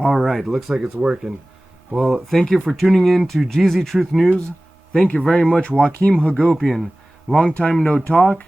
All right, looks like it's working. Well, thank you for tuning in to Geezy Truth News. Thank you very much, Joachim Hagopian. Long time no talk.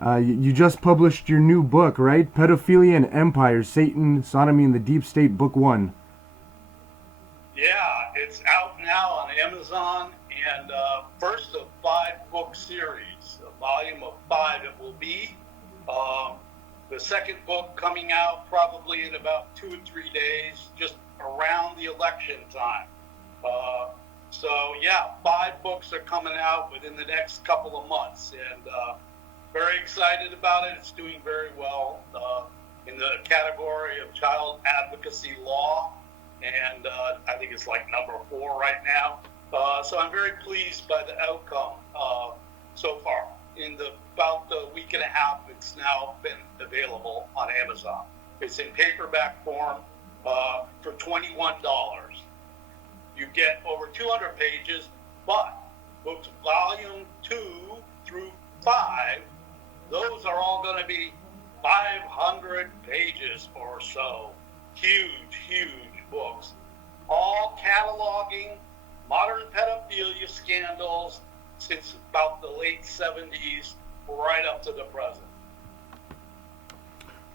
You just published your new book, right? Pedophilia and Empire, Satan, Sodomy, and the Deep State, Book 1. Yeah, it's out now on Amazon, and first of 5-book series, a volume of 5 it will be. The second book coming out probably in about 2 or 3 days, just around the election time. So yeah, 5 books are coming out within the next couple of months, and very excited about it. It's doing very well in the category of child advocacy law, and I think it's like number 4 right now. So I'm very pleased by the outcome so far. In about a week and a half, it's now been available on Amazon. It's in paperback form for $21. You get over 200 pages, but books volume 2 through 5, those are all going to be 500 pages or so. Huge books. All cataloging modern pedophilia scandals since about the late 70s right up to the present.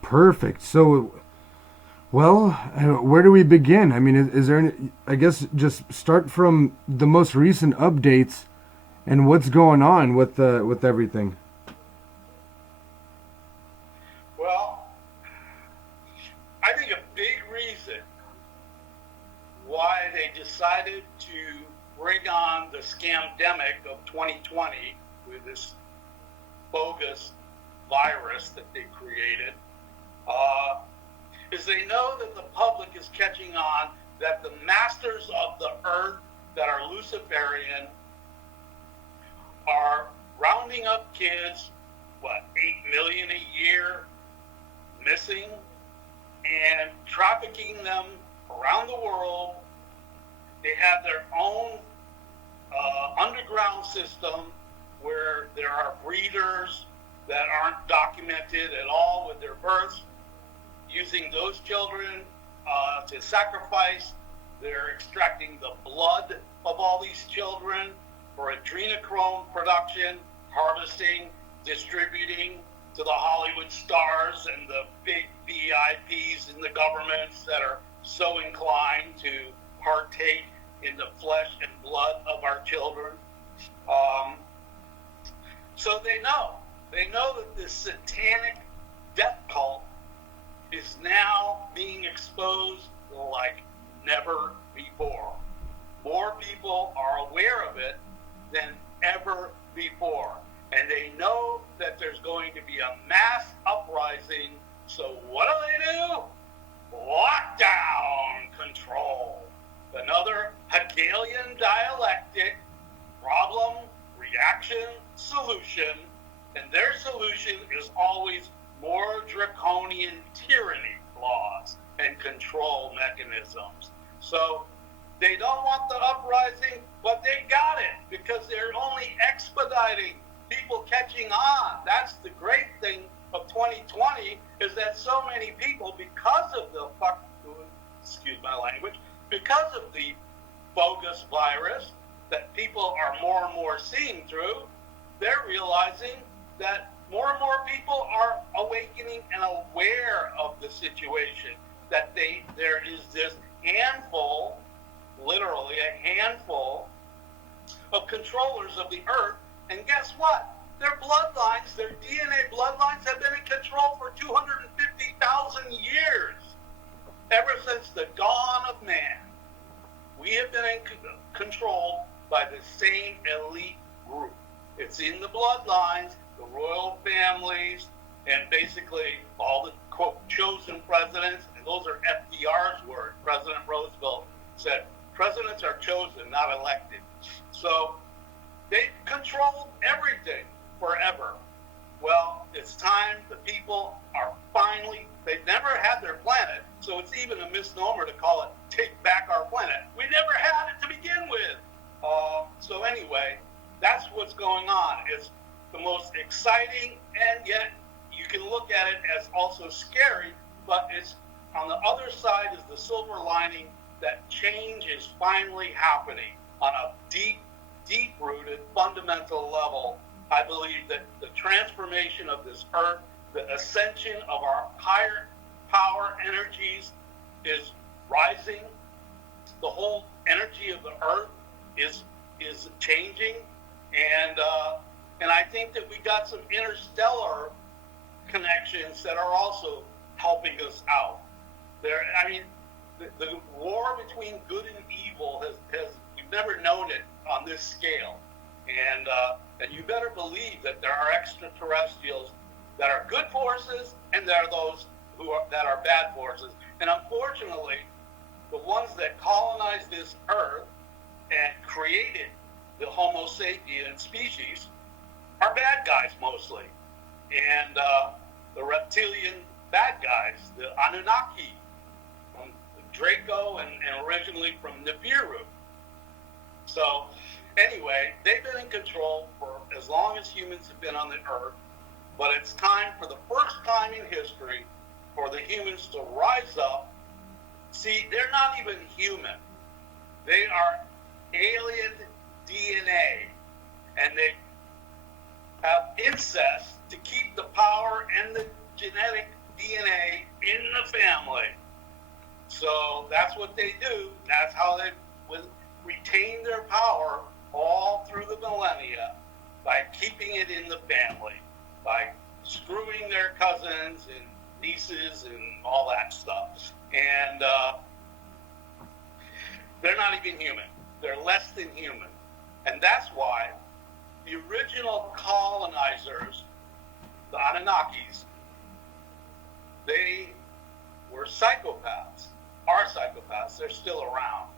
Perfect. So, well, where do we begin? I mean, is there any, I guess just start from the most recent updates and what's going on with everything. Well, I think a big reason why they decided to bring on the scamdemic of 2020 with this bogus virus that they created is they know that the public is catching on that the masters of the earth that are Luciferian are rounding up kids, 8 million a year missing, and trafficking them around the world. They have their own underground system where there are breeders that aren't documented at all with their births, using those children to sacrifice. They're extracting the blood of all these children for adrenochrome production, harvesting, distributing to the Hollywood stars and the big VIPs in the governments that are so inclined to partake in the flesh and blood of our children. So they know that this satanic death cult is now being exposed like never before. More people are aware of it than ever before. And they know that there's going to be a mass uprising. So what do? Lockdown control. Another Hegelian dialectic, problem, reaction, solution. And their solution is always more draconian tyranny laws and control mechanisms. So they don't want the uprising, but they got it because they're only expediting people catching on. That's the great thing of 2020 is that so many people, because of the excuse my language, because of the bogus virus that people are more and more seeing through, they're realizing that more and more people are awakening and aware of the situation, that there is this handful, literally a handful of controllers of the earth, and guess what? Their bloodlines, their DNA bloodlines have been in control for 250,000 years. Ever since the dawn of man, we have been controlled by the same elite group. It's in the bloodlines, the royal families, and basically all the, quote, chosen presidents, and those are FDR's words. President Roosevelt said, presidents are chosen, not elected. So they've controlled everything forever. Well, it's time the people are finally, they've never had their planet, so it's even a misnomer to call it take back our planet. We never had it to begin with. So anyway, that's what's going on. It's the most exciting, and yet you can look at it as also scary, but it's on the other side is the silver lining that change is finally happening on a deep-rooted, fundamental level. I believe that the transformation of this earth, the ascension of our higher power energies is rising. The whole energy of the earth is changing, and I think that we got some interstellar connections that are also helping us out. The war between good and evil has we've never known it on this scale, and you better believe that there are extraterrestrials that are good forces, and there are those that are bad forces, and unfortunately, the ones that colonized this earth and created the Homo sapien species are bad guys mostly, and the reptilian bad guys, the Anunnaki, from Draco and originally from Nibiru. So anyway, they've been in control for as long as humans have been on the earth, but it's time, for the first time in history, for the humans to rise up. See, they're not even human. They are alien DNA, and they have incest to keep the power and the genetic DNA in the family. So that's what they do. That's how they retain their power all through the millennia, by keeping it in the family, by screwing their cousins and nieces and all that stuff. And they're not even human. They're less than human. And that's why the original colonizers, the Anunnakis, they were psychopaths, are psychopaths. They're still around.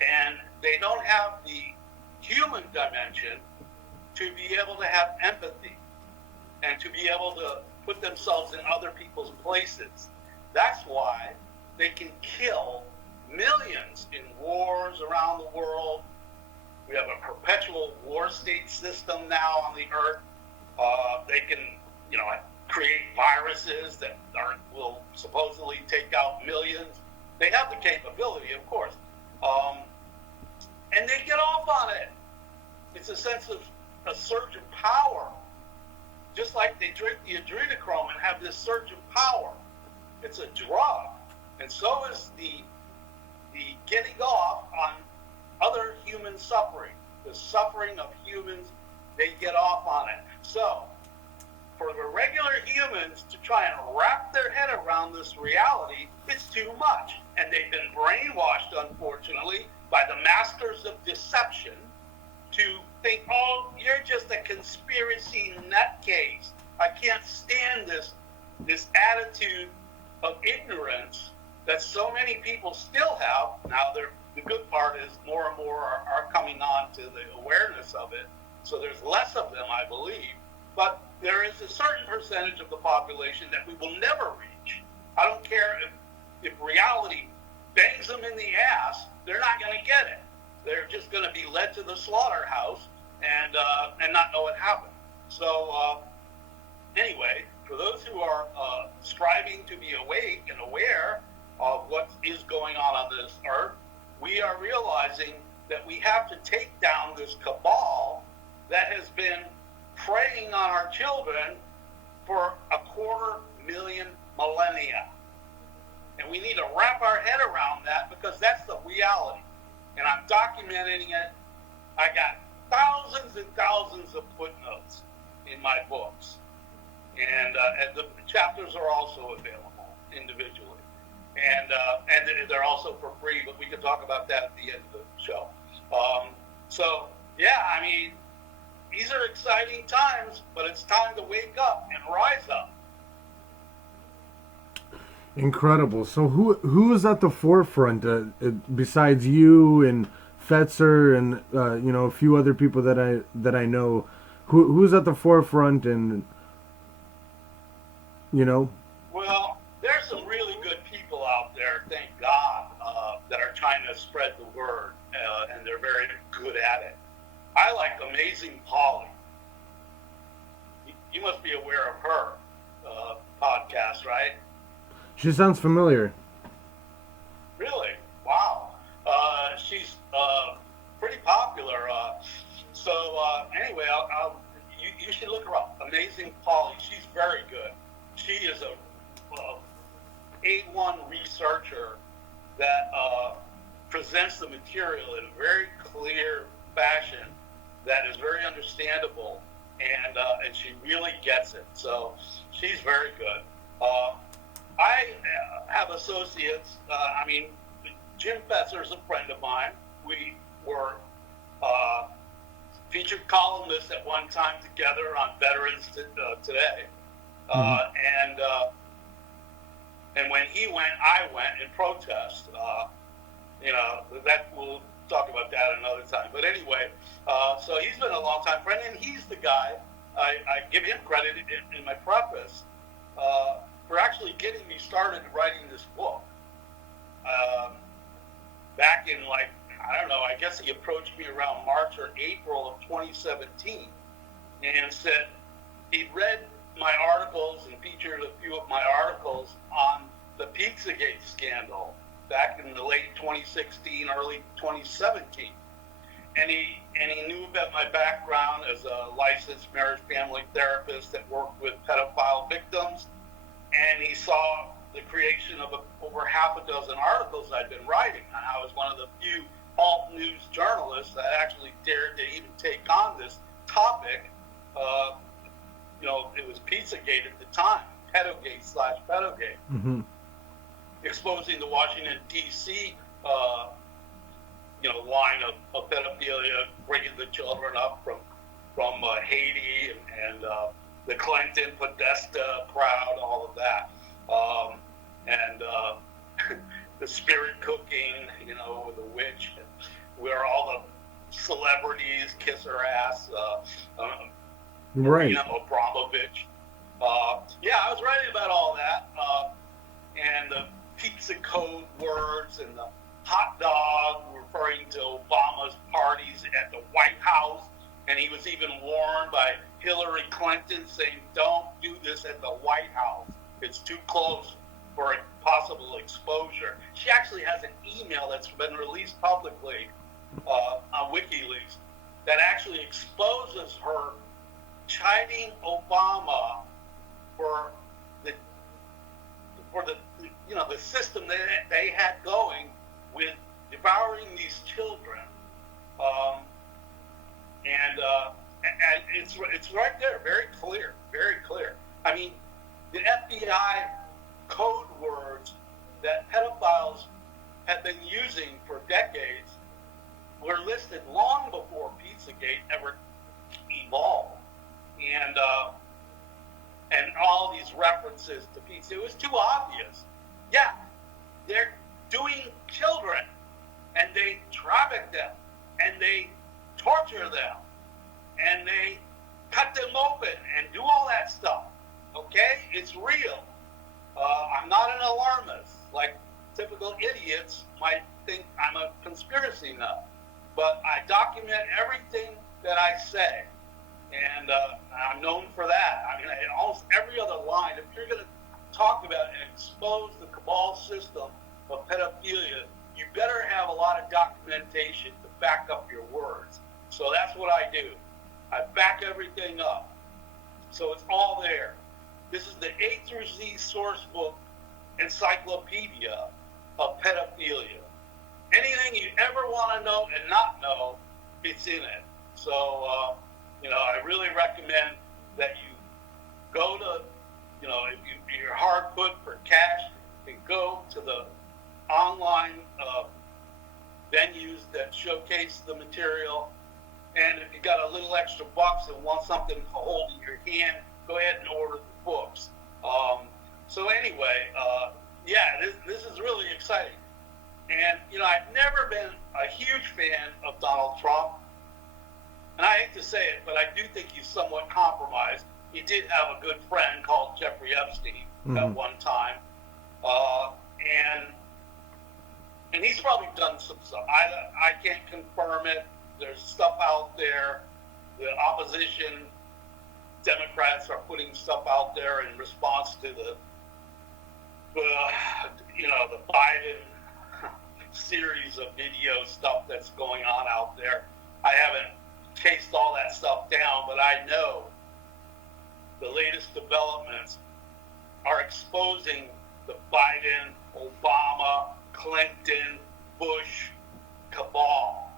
And they don't have the human dimension to be able to have empathy and to be able to put themselves in other people's places. That's why they can kill millions in wars around the world. We have a perpetual war state system now on the earth. They can, create viruses that will supposedly take out millions. They have the capability, of course. And they get off on it. It's a sense of a surge of power. Just like they drink the adrenochrome and have this surge of power. It's a drug. And so is the getting off on other human suffering. The suffering of humans, they get off on it. So, for the regular humans to try and wrap their head around this reality, it's too much. And they've been brainwashed, unfortunately, by the masters of deception to think, oh, you're just a conspiracy nutcase. I can't stand this attitude of ignorance that so many people still have. Now, the good part is more and more are coming on to the awareness of it. So there's less of them, I believe. But there is a certain percentage of the population that we will never reach. I don't care if reality bangs them in the ass, they're not going to get it. They're just going to be led to the slaughterhouse and not know what happened. So anyway, for those who are striving to be awake and aware of what is going on this earth, we are realizing that we have to take down this cabal that has been preying on our children for 250,000 millennia. And we need to wrap our head around that, because that's the reality. And I'm documenting it. I got thousands and thousands of footnotes in my books. And the chapters are also available individually. And they're also for free, but we can talk about that at the end of the show. So, yeah, I mean, these are exciting times, but it's time to wake up and rise up. Incredible. So who is at the forefront besides you and Fetzer and a few other people that I know? Who's at the forefront and Well, there's some really good people out there, thank God, that are trying to spread the word, and they're very good at it. I like Amazing Polly. You must be aware of her. podcast, right? She sounds familiar. Really? Wow. She's pretty popular. Anyway, you should look her up. Amazing Polly. She's very good. She is a A1 researcher that presents the material in a very clear fashion that is very understandable, and she really gets it. So she's very good. I have associates. Jim Fesser's a friend of mine. We were featured columnists at one time together on Veterans Today. And when he went, I went in protest. That we'll talk about that another time. But anyway, so he's been a long time friend, and he's the guy. I give him credit in my preface for actually getting me started writing this book. Back in I guess he approached me around March or April of 2017 and said he'd read my articles and featured a few of my articles on the Pizzagate scandal back in the late 2016, early 2017. And he knew about my background as a licensed marriage family therapist that worked with pedophile victims. And he saw the creation of over half a dozen articles I'd been writing. And I was one of the few alt news journalists that actually dared to even take on this topic. It was Pizzagate at the time, Pedogate/Pedogate, exposing the Washington, D.C. Line of pedophilia, bringing the children up from Haiti and the Clinton, Podesta crowd, all of that. The spirit cooking, with the witch, where all the celebrities kiss her ass. Right. Abramovich. I was writing about all that, and the pizza code words and the hot dog referring to Obama's parties at the White House, and he was even warned by Hillary Clinton saying, "Don't do this at the White House. It's too close for a possible exposure." She actually has an email that's been released publicly on WikiLeaks that actually exposes her chiding Obama for the system that they had going with devouring these children, and it's right there, very clear, very clear. I mean, the FBI code words that pedophiles had been using for decades were listed long before Pizzagate ever evolved. And all these references to pizza, it was too obvious. Yeah, they're doing children, and they traffic them, and they torture them, and they cut them open and do all that stuff. Okay, it's real. I'm not an alarmist, like typical idiots might think I'm a conspiracy nut, but I document everything that I say. And I'm known for that. I mean, almost every other line, if you're going to talk about and expose the cabal system of pedophilia, you better have a lot of documentation to back up your words. So that's what I do. I back everything up. So it's all there. This is the A through Z source book encyclopedia of pedophilia. Anything you ever want to know and not know, it's in it. So, I really recommend that you go to, if you're hard put for cash, and go to the online venues that showcase the material. And if you got a little extra bucks and want something to hold in your hand, go ahead and order the books. This is really exciting. And, I've never been a huge fan of Donald Trump. And I hate to say it, but I do think he's somewhat compromised. He did have a good friend called Jeffrey Epstein at one time. And he's probably done some stuff. I can't confirm it. There's stuff out there. The opposition Democrats are putting stuff out there in response to the Biden series of video stuff that's going on out there. I haven't chased all that stuff down, but I know the latest developments are exposing the Biden, Obama, Clinton, Bush cabal,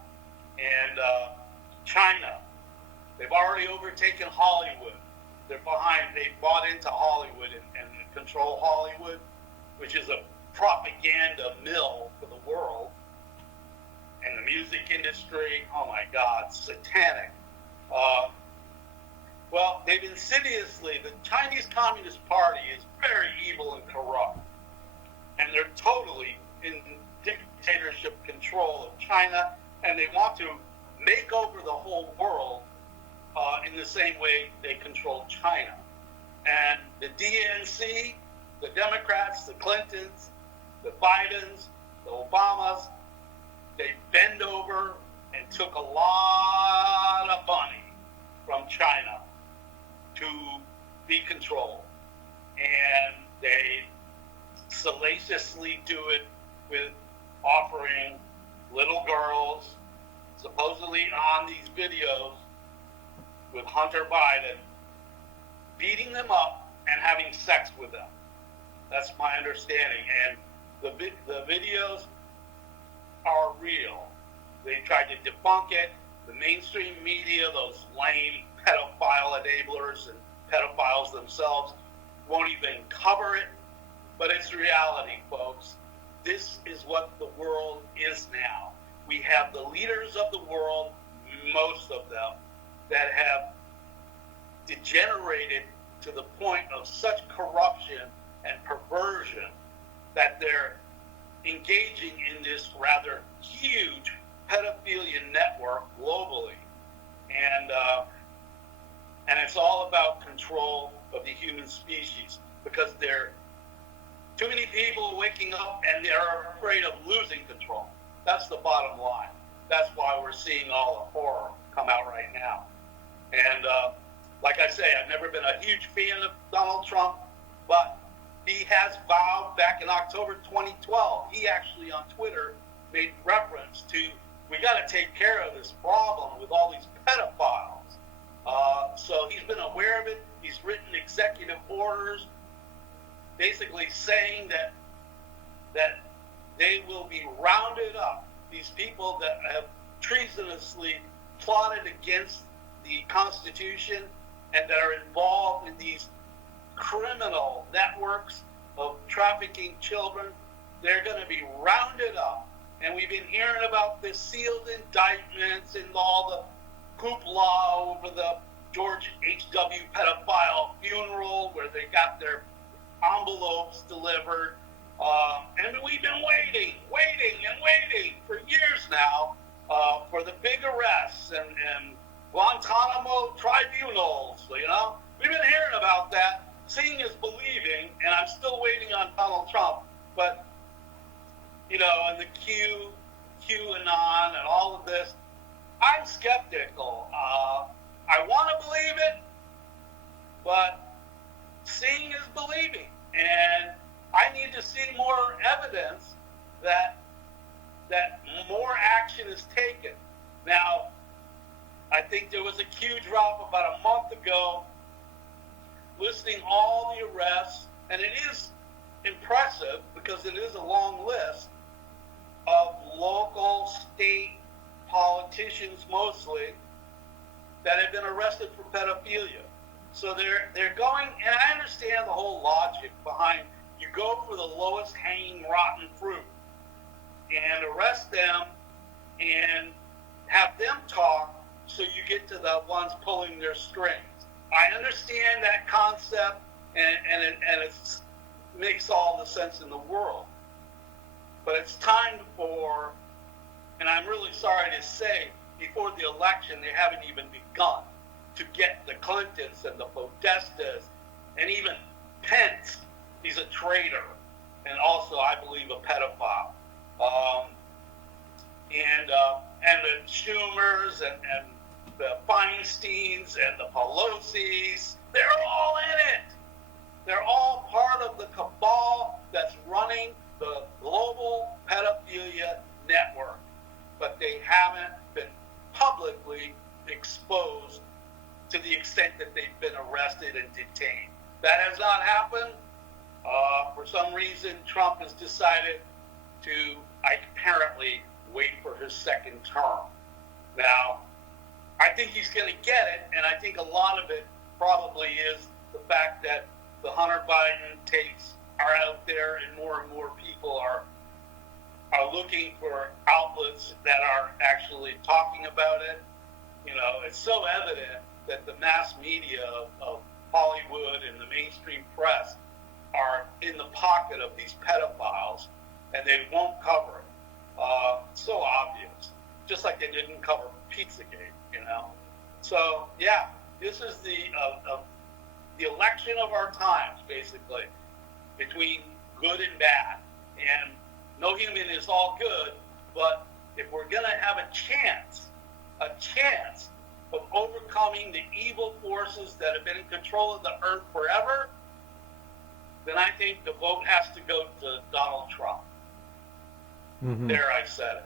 and China. They've already overtaken Hollywood. They bought into Hollywood and control Hollywood, which is a propaganda mill for the world. And the music industry, oh my God, satanic. Well, they've insidiously, the Chinese Communist Party is very evil and corrupt. And they're totally in dictatorship control of China, and they want to make over the whole world in the same way they control China. And the DNC, the Democrats, the Clintons, the Bidens, the Obamas, they bend over and took a lot of money from China to be controlled. And they salaciously do it with offering little girls, supposedly on these videos with Hunter Biden, beating them up and having sex with them. That's my understanding. And the videos are real. They tried to debunk it. The mainstream media, those lame pedophile enablers and pedophiles themselves, won't even cover it. But it's reality, folks. This is what the world is now. We have the leaders of the world, most of them, that have degenerated to the point of such corruption and perversion that they're engaging in this rather huge pedophilia network globally. And it's all about control of the human species, because there are too many people waking up and they're afraid of losing control. That's the bottom line. That's why we're seeing all the horror come out right now. And like I say, I've never been a huge fan of Donald Trump, but he has vowed back in October 2012, he actually on Twitter made reference to, we got to take care of this problem with all these pedophiles. So he's been aware of it. He's written executive orders basically saying that they will be rounded up. These people that have treasonously plotted against the Constitution and that are involved in these criminal networks of trafficking children, they're going to be rounded up. And we've been hearing about the sealed indictments and all the hoopla over the George H.W. pedophile funeral where they got their envelopes delivered. And we've been waiting for years now for the big arrests and Guantanamo tribunals, you know. We've been hearing about that. Seeing is believing, and I'm still waiting on Donald Trump. But, you know, and the QAnon and all of this, I'm skeptical. I want to believe it, but seeing is believing. And I need to see more evidence that more action is taken. Now, I think there was a Q drop about a month ago listing all the arrests, and it is impressive because it is a long list of local, state politicians mostly that have been arrested for pedophilia. So they're going, and I understand the whole logic behind, you go for the lowest hanging rotten fruit and arrest them and have them talk so you get to the ones pulling their strings. I understand that concept, and it makes all the sense in the world. But it's time for, and I'm really sorry to say, before the election, they haven't even begun to get the Clintons and the Podestas, and even Pence, he's a traitor, and also, I believe, a pedophile. And the Schumers and the Feinsteins and the Pelosi's, they're all in it. They're all part of the cabal that's running the global pedophilia network. But they haven't been publicly exposed to the extent that they've been arrested and detained. That has not happened. For some reason, Trump has decided to apparently wait for his second term. Now, I think he's going to get it, and I think a lot of it probably is the fact that the Hunter Biden tapes are out there, and more people are looking for outlets that are actually talking about it. You know, it's so evident that the mass media of Hollywood and the mainstream press are in the pocket of these pedophiles, and they won't cover it. So obvious, just like they didn't cover Pizzagate, you know. So yeah, this is the election of our times, basically, between good and bad. And no human is all good, but if we're gonna have a chance of overcoming the evil forces that have been in control of the earth forever, then I think the vote has to go to Donald Trump. Mm-hmm. There, I said it.